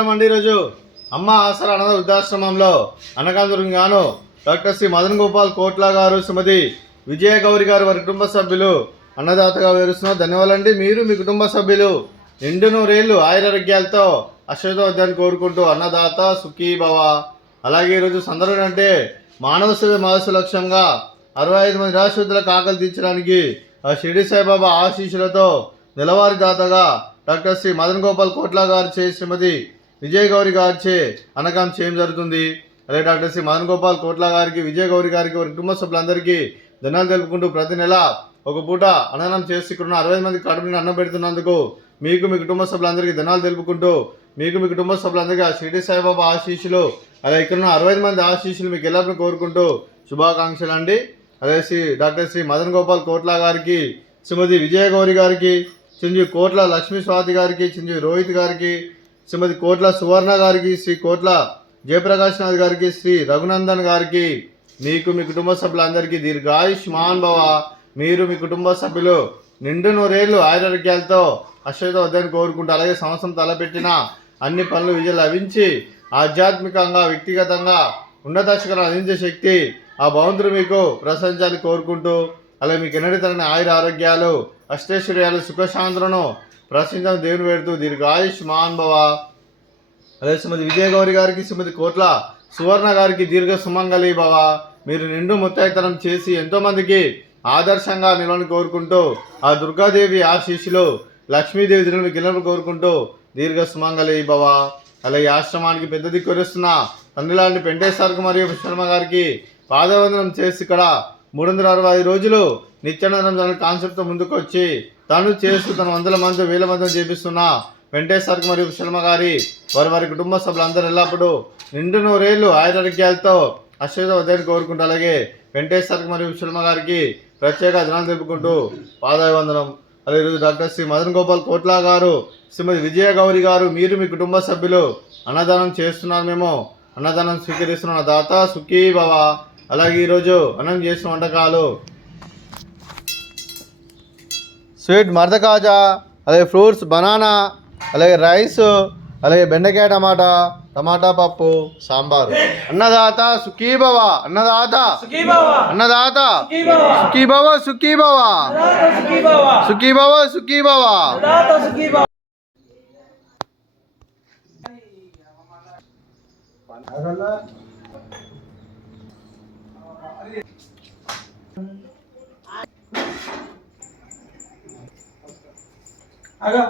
అండి ఈరోజు అమ్మ ఆసరా అనాథ వృద్ధాశ్రమంలో అనకాంతరంగాను డాక్టర్ శ్రీ మదన్ గోపాల్ కోట్లా గారు, శ్రీమతి విజయ గౌరి గారు, వారి కుటుంబ సభ్యులు అన్నదాతగా వివరిస్తున్నారు. ధన్యవాదాలండి. మీరు మీ కుటుంబ సభ్యులు నిండు నూరేళ్లు ఆయురారోగ్యాలతో అశ్వతోద్యాన్ని కోరుకుంటూ అన్నదాత సుఖీ భవ. అలాగే ఈరోజు సందర్భం అంటే మానవ సేవ మానస లక్ష్యంగా 65 మంది నిరాశ్రితులకు ఆకలి తీర్చడానికి షిరిడి సాయిబాబా ఆశీస్సులతో నెలవారీ దాతగా డాక్టర్ శ్రీ మదన్ గోపాల్ కోట్లా గారిచే, శ్రీమతి విజయ గౌరి గారిచే అన్నదానం చేయడం జరుగుతుంది. అలాగే డాక్టర్ శ్రీ మదన్ గోపాల్ కోట్లా గారికి, విజయ గౌరి గారికి, వారి కుటుంబ సభ్యులందరికీ ధన్యవాదాలు తెలుపుకుంటూ ప్రతి నెల ఒక పూట అన్నదానం చేసి ఇక్కడ 60 మంది కడుపుని అన్నం పెడుతున్నందుకు మీకు మీ కుటుంబ సభ్యులందరికీ ధన్యవాదాలు తెలుపుకుంటూ మీకు మీ కుటుంబ సభ్యులందరికీ షిరిడి సాయిబాబా ఆశీస్సులు, అలాగే ఇక్కడ 60 మంది ఆశీస్సులు మీకు ఎల్లప్పుడూ కోరుకుంటూ శుభాకాంక్షలు అండి. అదే డాక్టర్ శ్రీ మదన్ గోపాల్ కోట్లా గారికి, శ్రీమతి విజయ గౌరి గారికి, చిరంజీవి కోట్ల లక్ష్మీ స్వాతి గారికి, చిరంజీవి రోహిత్ గారికి, శ్రీమతి కోట్ల సువర్ణ గారికి, శ్రీ కోట్ల జయప్రకాష్ నాథ్ గారికి, శ్రీ రఘునందన్ గారికి, మీకు మీ కుటుంబ సభ్యులందరికీ దీర్ఘాయుష్మాన్ భవ. మీరు మీ కుటుంబ సభ్యులు నిండు నూరేళ్లు ఆయురారోగ్యాలతో అశ్వత వద్దని కోరుకుంటూ, అలాగే సంవత్సరం తలపెట్టిన అన్ని పనులు విజయం లభించి ఆధ్యాత్మికంగా వ్యక్తిగతంగా ఉన్నత శిఖరాలు అందించే శక్తి ఆ భగవంతుడు మీకు ప్రశంసాన్ని కోరుకుంటూ, అలాగే మీకు ఎన్నటి తరని ఆయుర ఆరోగ్యాలు, అష్టైశ్వర్యాలు, సుఖశాంతులను ప్రశ్నించడం దేవుని పెడుతూ దీర్ఘాయుష్మాన్ భవ. అలాగే శ్రీమతి విజయ గౌరి గారికి, శ్రీమతి కోట్ల సువర్ణ గారికి దీర్ఘ సుమంగళి భవ. మీరు నిండు ముత్తైతనం చేసి ఎంతోమందికి ఆదర్శంగా నిలవని కోరుకుంటూ, ఆ దుర్గాదేవి ఆశీస్సులు, లక్ష్మీదేవి దిన మీకు ఎల్లప్పుడు కోరుకుంటూ దీర్ఘ సుమంగళి భవ. అలాగే ఆశ్రమానికి పెద్ద దిక్కు వస్తున్న తండ్రి లాంటి వెంకటేశ్వరకు మరియు శర్మ గారికి పాదవందనం చేసి ఇక్కడ 365 రోజులు నిత్యానందం కాన్సెప్ట్తో ముందుకు వచ్చి తను చేస్తూ తన 100 మంది 1000 మందిని చేపిస్తున్న వెంకటేశ్వరకు మరియు శర్మ గారి వారి కుటుంబ సభ్యులందరూ ఎల్లప్పుడూ నిండు నూరేళ్లు ఆయురారోగ్యాలతో అశ్వత వద్దని కోరుకుంటూ, అలాగే వెంకటేశ్వరకు మరియు శర్మ గారికి ప్రత్యేక దినాలు తెలుపుకుంటూ పాదాభివందనం. అలాగే ఈరోజు డాక్టర్ శ్రీ మదన్ గోపాల్ కోట్లా గారు, శ్రీమతి విజయ గౌరి గారు, మీరు మీ కుటుంబ సభ్యులు అన్నదానం చేస్తున్నారు. మేము అన్నదానం స్వీకరిస్తున్న దాత సుఖీ భవ. అలాగే ఈరోజు అన్నం చేసిన వంటకాలు స్వీట్ మర్ద కాజా, అలాగే ఫ్రూట్స్ బనానా, అలాగే రైస్, అలాగే బెండకాయ టమాటా పప్పు, సాంబారు. అన్నదాత సుఖీ భవ. అన్నదాత అన్నదాత సుఖీ భవ, సుఖీ భవ, సుఖీ భవ, సుఖీ భవ. आगा